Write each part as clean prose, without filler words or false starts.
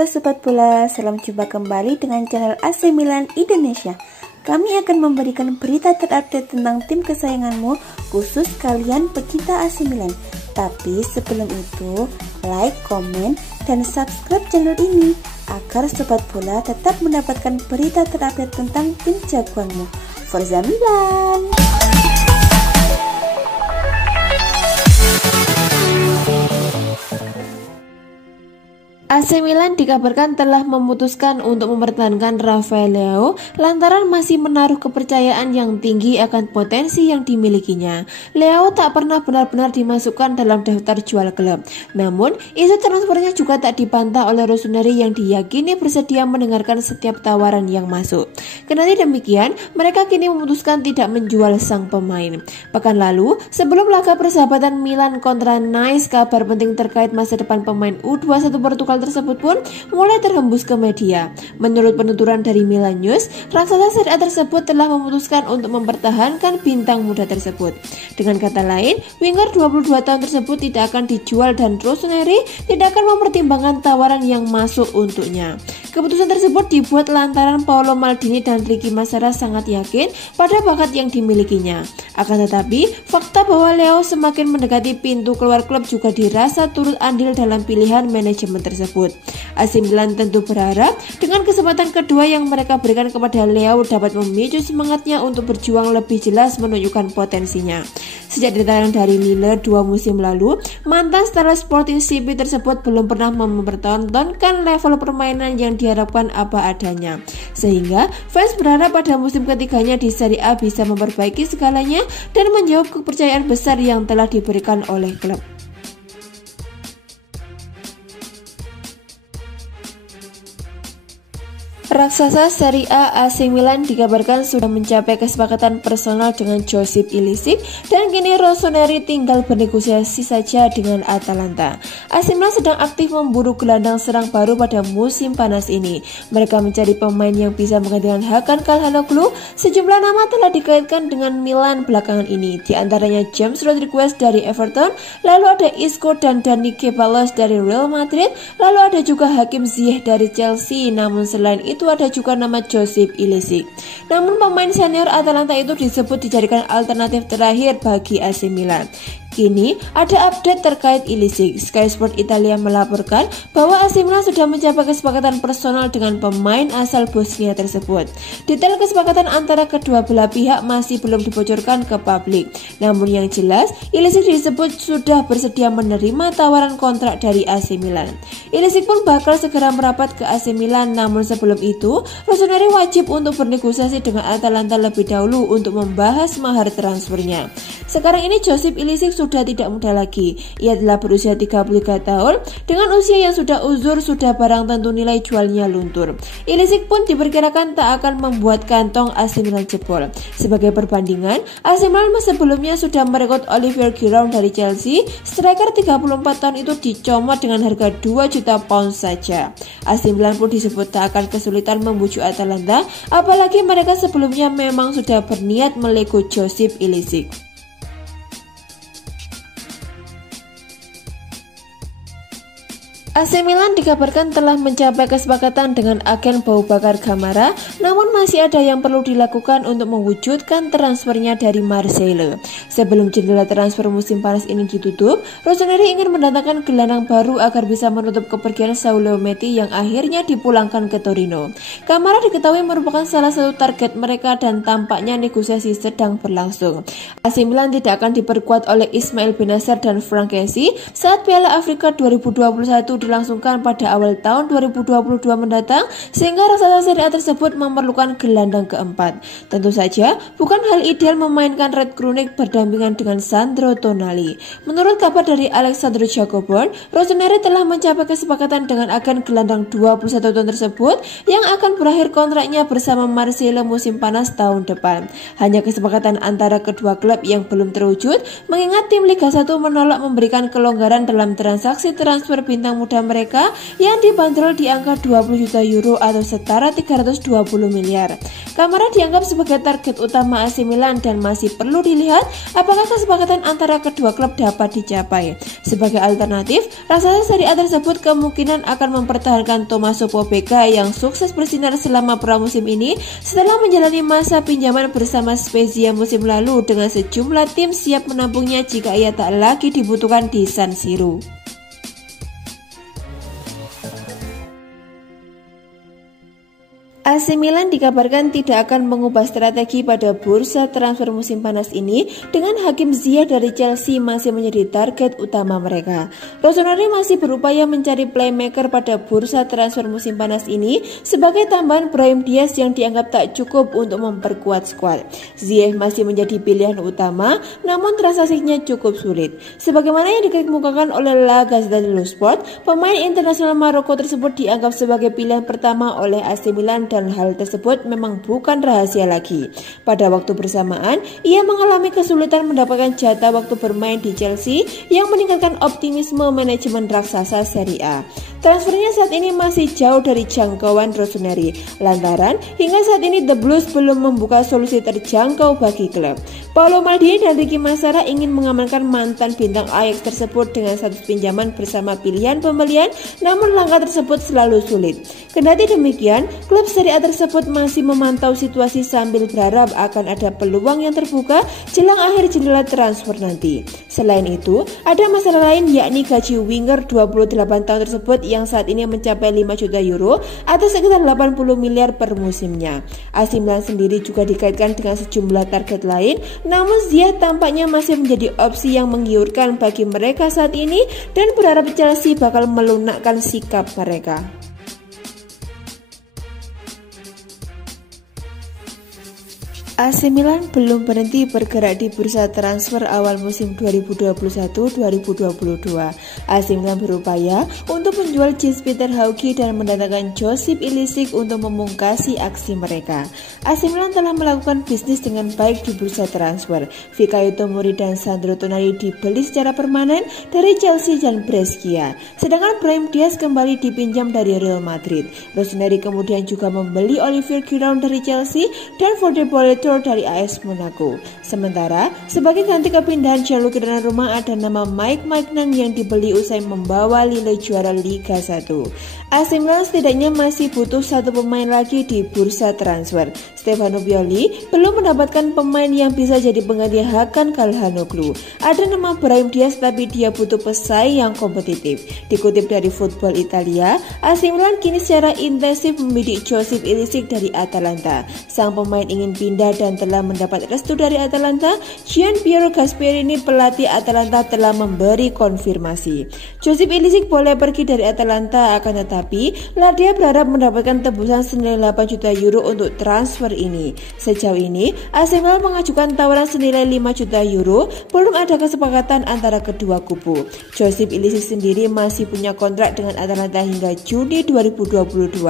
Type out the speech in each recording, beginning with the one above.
Halo Sobat Bola, salam jumpa kembali dengan channel AC Milan Indonesia. Kami akan memberikan berita terupdate tentang tim kesayanganmu, khusus kalian pecinta AC Milan. Tapi sebelum itu, like, komen, dan subscribe channel ini agar Sobat Bola tetap mendapatkan berita terupdate tentang tim jagoanmu. Forza Milan! AC Milan dikabarkan telah memutuskan untuk mempertahankan Rafael Leao lantaran masih menaruh kepercayaan yang tinggi akan potensi yang dimilikinya. Leao tak pernah benar-benar dimasukkan dalam daftar jual klub. Namun, isu transfernya juga tak dibantah oleh Rossoneri yang diyakini bersedia mendengarkan setiap tawaran yang masuk. Kendati demikian, mereka kini memutuskan tidak menjual sang pemain. Pekan lalu, sebelum laga persahabatan Milan kontra Nice, kabar penting terkait masa depan pemain U21 Portugal tersebut pun mulai terhembus ke media. Menurut penuturan dari Milan News, raksasa Serie A tersebut telah memutuskan untuk mempertahankan bintang muda tersebut. Dengan kata lain, winger 22 tahun tersebut tidak akan dijual dan Rossoneri tidak akan mempertimbangkan tawaran yang masuk untuknya. Keputusan tersebut dibuat lantaran Paolo Maldini dan Ricky Massara sangat yakin pada bakat yang dimilikinya. Akan tetapi, fakta bahwa Leo semakin mendekati pintu keluar klub juga dirasa turut andil dalam pilihan manajemen tersebut. AC Milan tentu berharap dengan kesempatan kedua yang mereka berikan kepada Leo dapat memicu semangatnya untuk berjuang lebih jelas menunjukkan potensinya. Sejak datang dari Lille 2 musim lalu, mantan star Sporting CP tersebut belum pernah mempertontonkan level permainan yang diharapkan apa adanya. Sehingga fans berharap pada musim ketiganya di Serie A bisa memperbaiki segalanya dan menjawab kepercayaan besar yang telah diberikan oleh klub. Raksasa Serie A AC Milan dikabarkan sudah mencapai kesepakatan personal dengan Josip Ilicic dan kini Rossoneri tinggal bernegosiasi saja dengan Atalanta. AC Milan sedang aktif memburu gelandang serang baru pada musim panas ini. Mereka mencari pemain yang bisa menggantikan Hakan Calhanoglu. Sejumlah nama telah dikaitkan dengan Milan belakangan ini, di antaranya James Rodriguez dari Everton, lalu ada Isco dan Dani Ceballos dari Real Madrid, lalu ada juga Hakim Ziyech dari Chelsea. Namun selain itu ada juga nama Josip Ilicic. Namun pemain senior Atalanta itu disebut dijadikan alternatif terakhir bagi AC Milan. Kini ada update terkait Ilicic. Sky Sport Italia melaporkan bahwa AC Milan sudah mencapai kesepakatan personal dengan pemain asal Bosnia tersebut. Detail kesepakatan antara kedua belah pihak masih belum dibocorkan ke publik. Namun yang jelas, Ilicic disebut sudah bersedia menerima tawaran kontrak dari AC Milan. Ilicic pun bakal segera merapat ke AC Milan, namun sebelum itu, Rossoneri wajib untuk bernegosiasi dengan Atalanta lebih dahulu untuk membahas mahar transfernya. Sekarang ini Josip Ilicic sudah tidak muda lagi. Ia telah berusia 33 tahun. Dengan usia yang sudah uzur, sudah barang tentu nilai jualnya luntur. Ilicic pun diperkirakan tak akan membuat kantong AC Milan jebol. Sebagai perbandingan, AC Milan sebelumnya sudah merekrut Olivier Giroud dari Chelsea. Striker 34 tahun itu dicomot dengan harga 2 juta pound saja. AC Milan pun disebut tak akan kesulitan membujuk Atalanta, apalagi mereka sebelumnya memang sudah berniat melego Josip Ilicic. AC Milan dikabarkan telah mencapai kesepakatan dengan agen Boubacar Kamara, namun masih ada yang perlu dilakukan untuk mewujudkan transfernya dari Marseille. Sebelum jendela transfer musim panas ini ditutup, Rossoneri ingin mendatangkan gelandang baru agar bisa menutup kepergian Saul Metti yang akhirnya dipulangkan ke Torino. Kamara diketahui merupakan salah satu target mereka dan tampaknya negosiasi sedang berlangsung. AC Milan tidak akan diperkuat oleh Ismail Bennacer dan Franck Kessie saat Piala Afrika 2021 dilangsungkan pada awal tahun 2022 mendatang, sehingga raksasa Serie A tersebut memerlukan gelandang keempat. Tentu saja bukan hal ideal memainkan Red Krunic berdampingan dengan Sandro Tonali. Menurut kabar dari Alexandro Jacobon, Rossoneri telah mencapai kesepakatan dengan agen gelandang 21 tahun tersebut yang akan berakhir kontraknya bersama Marseille musim panas tahun depan. Hanya kesepakatan antara kedua klub yang belum terwujud, mengingat tim Liga 1 menolak memberikan kelonggaran dalam transaksi transfer bintang muda muda mereka yang dibanderol di angka 20 juta euro atau setara 320 miliar. Kamara dianggap sebagai target utama AC Milan dan masih perlu dilihat apakah kesepakatan antara kedua klub dapat dicapai. Sebagai alternatif, raksasa Serie A tersebut kemungkinan akan mempertahankan Tommaso Pobega yang sukses bersinar selama pramusim ini setelah menjalani masa pinjaman bersama Spezia musim lalu dengan sejumlah tim siap menampungnya jika ia tak lagi dibutuhkan di San Siro. AC Milan dikabarkan tidak akan mengubah strategi pada bursa transfer musim panas ini dengan Hakim Ziyech dari Chelsea masih menjadi target utama mereka. Rossoneri masih berupaya mencari playmaker pada bursa transfer musim panas ini sebagai tambahan Brahim Diaz yang dianggap tak cukup untuk memperkuat skuad. Ziyech masih menjadi pilihan utama, namun transaksinya cukup sulit. Sebagaimana yang dikemukakan oleh La Gazzetta dello Sport, pemain internasional Maroko tersebut dianggap sebagai pilihan pertama oleh AC Milan dan hal tersebut memang bukan rahasia lagi. Pada waktu bersamaan, ia mengalami kesulitan mendapatkan jatah waktu bermain di Chelsea yang meningkatkan optimisme manajemen raksasa Serie A. Transfernya saat ini masih jauh dari jangkauan Rossoneri, lantaran hingga saat ini The Blues belum membuka solusi terjangkau bagi klub. Paolo Maldini dan Ricky Massara ingin mengamankan mantan bintang Ajax tersebut dengan status pinjaman bersama pilihan pembelian, namun langkah tersebut selalu sulit. Kendati demikian, klub Serie A tersebut masih memantau situasi sambil berharap akan ada peluang yang terbuka jelang akhir jendela transfer nanti. Selain itu, ada masalah lain yakni gaji winger 28 tahun tersebut yang saat ini mencapai 5 juta euro atau sekitar 80 miliar per musimnya. AC Milan sendiri juga dikaitkan dengan sejumlah target lain, namun Ziyech tampaknya masih menjadi opsi yang menggiurkan bagi mereka saat ini dan berharap Chelsea bakal melunakkan sikap mereka. AC Milan belum berhenti bergerak di bursa transfer awal musim 2021-2022. AC Milan berupaya untuk menjual Jan-Peter Hauge dan mendatangkan Josip Ilicic untuk memungkasi aksi mereka. AC Milan telah melakukan bisnis dengan baik di bursa transfer. Fikayo Tomori dan Sandro Tonali dibeli secara permanen dari Chelsea dan Brescia. Sedangkan Brahim Diaz kembali dipinjam dari Real Madrid. Rossoneri kemudian juga membeli Olivier Giroud dari Chelsea dan Fode Bolito dari AS Monaco. Sementara, sebagai ganti kepindahan Gianluca Donnarumma ada nama Mike Maignan yang dibeli usai membawa Lille juara Liga 1. AC Milan setidaknya masih butuh satu pemain lagi di bursa transfer. Stefano Pioli belum mendapatkan pemain yang bisa jadi pengganti Hakan Calhanoglu. Ada nama Brahim Diaz tapi dia butuh pesaing yang kompetitif. Dikutip dari Football Italia, AC Milan kini secara intensif membidik Josip Ilicic dari Atalanta. Sang pemain ingin pindah dan telah mendapat restu dari Atalanta. Gianpiero Gasperini, pelatih Atalanta, telah memberi konfirmasi. Josip Ilicic boleh pergi dari Atalanta, akan tetapi Ladia berharap mendapatkan tebusan senilai 8 juta euro untuk transfer ini. Sejauh ini, AC Milan mengajukan tawaran senilai 5 juta euro, belum ada kesepakatan antara kedua kubu. Josip Ilicic sendiri masih punya kontrak dengan Atalanta hingga Juni 2022.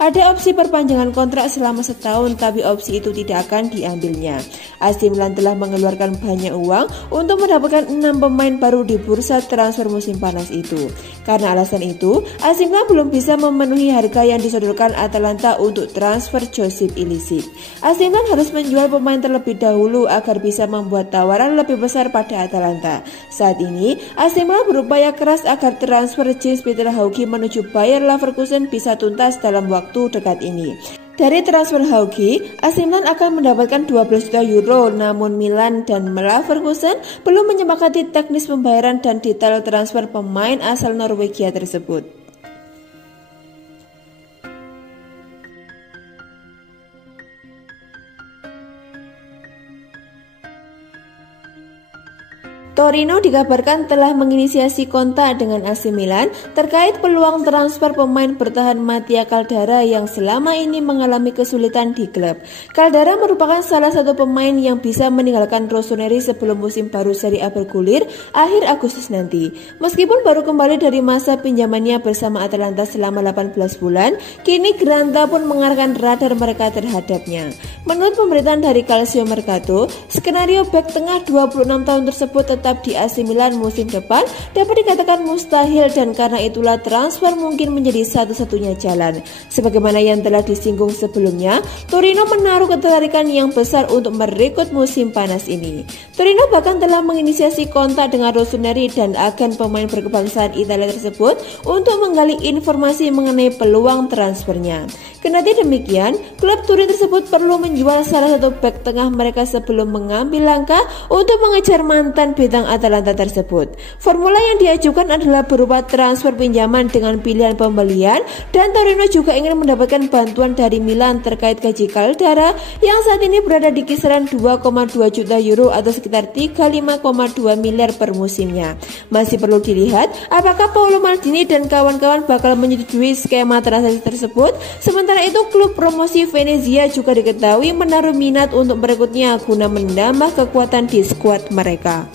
Ada opsi perpanjangan kontrak selama setahun, tapi opsi itu tidak akan diambilnya. AC Milan telah mengeluarkan banyak uang untuk mendapatkan 6 pemain baru di bursa transfer musim panas itu. Karena alasan itu, AC Milan belum bisa memenuhi harga yang disodorkan Atalanta untuk transfer Josip Ilicic. AC Milan harus menjual pemain terlebih dahulu agar bisa membuat tawaran lebih besar pada Atalanta. Saat ini, AC Milan berupaya keras agar transfer Jan-Peter Hauge menuju Bayer Leverkusen bisa tuntas dalam waktu dekat ini. Dari transfer Hauge, AC Milan akan mendapatkan 12 juta euro, namun Milan dan Leverkusen belum menyepakati teknis pembayaran dan detail transfer pemain asal Norwegia tersebut. Torino dikabarkan telah menginisiasi kontak dengan AC Milan terkait peluang transfer pemain bertahan Mattia Caldara yang selama ini mengalami kesulitan di klub. Caldara merupakan salah satu pemain yang bisa meninggalkan Rossoneri sebelum musim baru Serie A bergulir akhir Agustus nanti. Meskipun baru kembali dari masa pinjamannya bersama Atalanta selama 18 bulan, kini Granta pun mengarahkan radar mereka terhadapnya. Menurut pemberitaan dari Calcio Mercato, skenario bek tengah 26 tahun tersebut menetap di AC Milan musim depan dapat dikatakan mustahil, dan karena itulah transfer mungkin menjadi satu-satunya jalan. Sebagaimana yang telah disinggung sebelumnya, Torino menaruh ketertarikan yang besar untuk merekrut musim panas ini. Torino bahkan telah menginisiasi kontak dengan Rossoneri dan agen pemain berkebangsaan Italia tersebut untuk menggali informasi mengenai peluang transfernya. Kendati demikian, klub Turin tersebut perlu menjual salah satu bek tengah mereka sebelum mengambil langkah untuk mengejar mantan bintang Atalanta tersebut. Formula yang diajukan adalah berupa transfer pinjaman dengan pilihan pembelian, dan Torino juga ingin mendapatkan bantuan dari Milan terkait gaji Caldara yang saat ini berada di kisaran 2,2 juta euro atau sekitar 35,2 miliar per musimnya. Masih perlu dilihat apakah Paolo Maldini dan kawan-kawan bakal menyetujui skema transaksi tersebut. Sementara itu, klub promosi Venezia juga diketahui menaruh minat untuk merekrutnya guna menambah kekuatan di skuad mereka.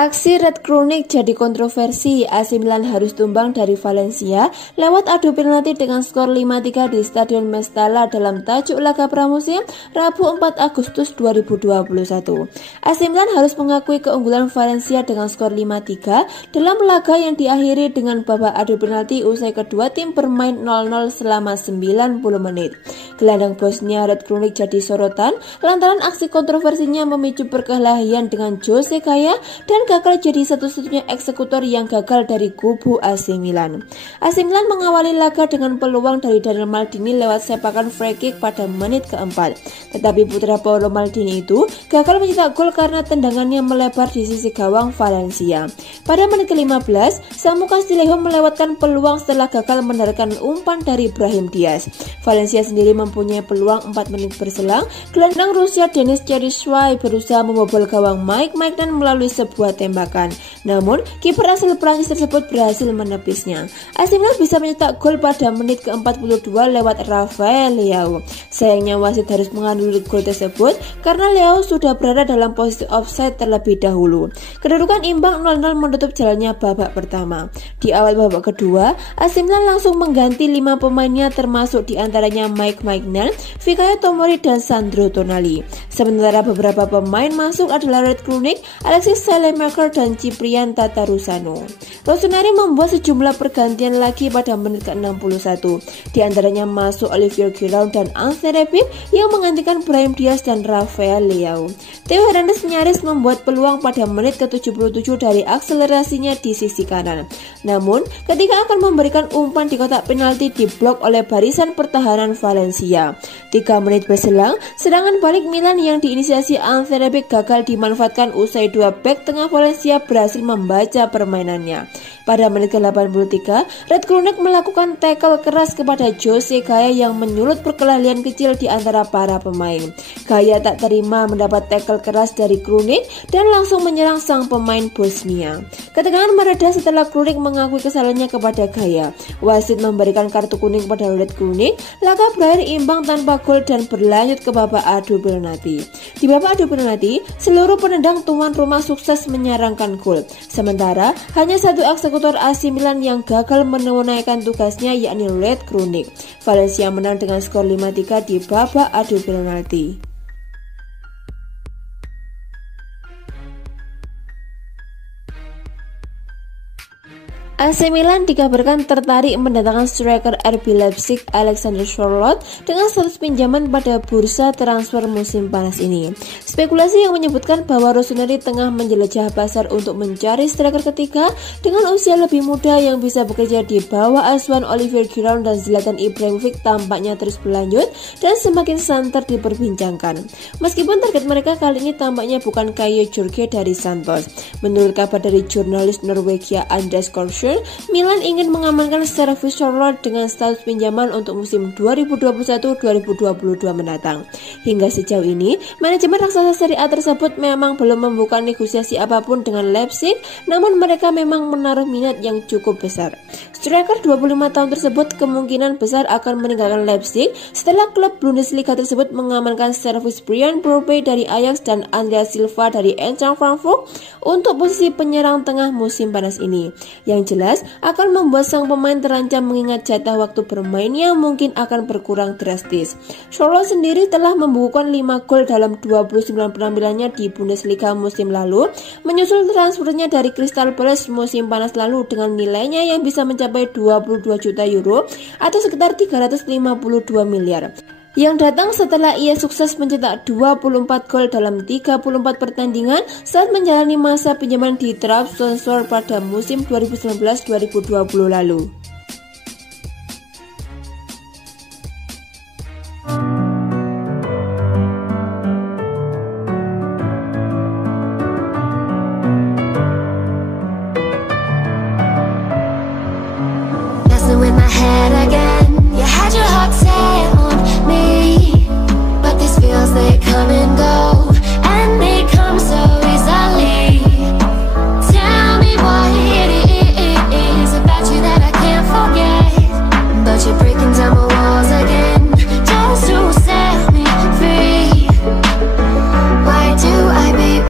Aksi Red Krunic jadi kontroversi. AC Milan harus tumbang dari Valencia lewat adu penalti dengan skor 5-3 di Stadion Mestalla dalam tajuk laga pramusim Rabu 4 Agustus 2021. AC Milan harus mengakui keunggulan Valencia dengan skor 5-3 dalam laga yang diakhiri dengan babak adu penalti usai kedua tim bermain 0-0 selama 90 menit. Gelandang Bosnia Red Krunic jadi sorotan lantaran aksi kontroversinya memicu perkelahian dengan Jose Gaya dan gagal jadi satu-satunya eksekutor yang gagal dari kubu AC Milan. AC Milan mengawali laga dengan peluang dari Daniel Maldini lewat sepakan free kick pada menit keempat. Tetapi putra Paolo Maldini itu gagal mencetak gol karena tendangannya melebar di sisi gawang Valencia. Pada menit ke-15, Samu Castillejo melewatkan peluang setelah gagal mendarkan umpan dari Brahim Diaz. Valencia sendiri mempunyai peluang 4 menit berselang. Gelandang Rusia Denis Cheryshev berusaha membobol gawang Mike Maignan melalui sebuah tembakan. Namun, kiper asal Prancis tersebut berhasil menepisnya. AC Milan bisa mencetak gol pada menit ke-42 lewat Rafael Leao. Sayangnya wasit harus menganulir gol tersebut karena Leao sudah berada dalam posisi offside terlebih dahulu. Kedudukan imbang 0-0 menutup jalannya babak pertama. Di awal babak kedua, AC Milan langsung mengganti 5 pemainnya termasuk diantaranya Mike Maignan, Fikayo Tomori, dan Sandro Tonali. Sementara beberapa pemain masuk adalah Red Krunic, Alexis Saelemaekers, dan Ciprian Tatarusanu. Rossoneri membuat sejumlah pergantian lagi pada menit ke-61. Di antaranya masuk Olivier Giroud dan Ante Rebic yang menggantikan Brahim Diaz dan Rafael Leao. Theo Hernandez nyaris membuat peluang pada menit ke-77 dari akselerasinya di sisi kanan. Namun, ketika akan memberikan umpan di kotak penalti diblok oleh barisan pertahanan Valencia. 3 menit berselang, serangan balik Milan yang diinisiasi Ante Rebic gagal dimanfaatkan usai 2 bek tengah Valencia berhasil membaca permainannya. Pada menit ke-83, Red Krunic melakukan tackle keras kepada Jose Gaya yang menyulut perkelahian kecil di antara para pemain. Gaya tak terima mendapat tackle keras dari Krunic dan langsung menyerang sang pemain Bosnia. Ketegangan mereda setelah Krunic mengakui kesalahannya kepada Gaya. Wasit memberikan kartu kuning kepada Red Krunic. Laga berakhir imbang tanpa gol dan berlanjut ke babak adu penalti. Di babak adu penalti, seluruh penendang tuan rumah sukses menyarangkan gol. Sementara hanya satu eksekutor AC Milan yang gagal menunaikan tugasnya, yakni Red Krunic. Valencia menang dengan skor 5-3 di babak adu penalti. AC Milan dikabarkan tertarik mendatangkan striker RB Leipzig Alexander Sørloth dengan status pinjaman pada bursa transfer musim panas ini. Spekulasi yang menyebutkan bahwa Rossoneri tengah menjelajah pasar untuk mencari striker ketiga dengan usia lebih muda yang bisa bekerja di bawah asuhan Olivier Giroud dan Zlatan Ibrahimovic tampaknya terus berlanjut dan semakin santer diperbincangkan. Meskipun target mereka kali ini tampaknya bukan Kayo Jorge dari Santos. Menurut kabar dari jurnalis Norwegia Anders Korsø, Milan ingin mengamankan servis Sørloth dengan status pinjaman untuk musim 2021-2022 mendatang. Hingga sejauh ini, manajemen raksasa Serie A tersebut memang belum membuka negosiasi apapun dengan Leipzig, namun mereka memang menaruh minat yang cukup besar. Striker 25 tahun tersebut kemungkinan besar akan meninggalkan Leipzig setelah klub Bundesliga tersebut mengamankan servis Brian Brobby dari Ajax dan Andreas Silva dari Eintracht Frankfurt untuk posisi penyerang tengah musim panas ini. Yang jelas, jelas akan membuat sang pemain terancam mengingat jatah waktu bermainnya mungkin akan berkurang drastis. Scholler sendiri telah membukukan 5 gol dalam 29 penampilannya di Bundesliga musim lalu, menyusul transfernya dari Crystal Palace musim panas lalu dengan nilainya yang bisa mencapai 22 juta euro atau sekitar 352 miliar. Yang datang setelah ia sukses mencetak 24 gol dalam 34 pertandingan saat menjalani masa pinjaman di Trabzonspor pada musim 2019-2020 lalu. With my head again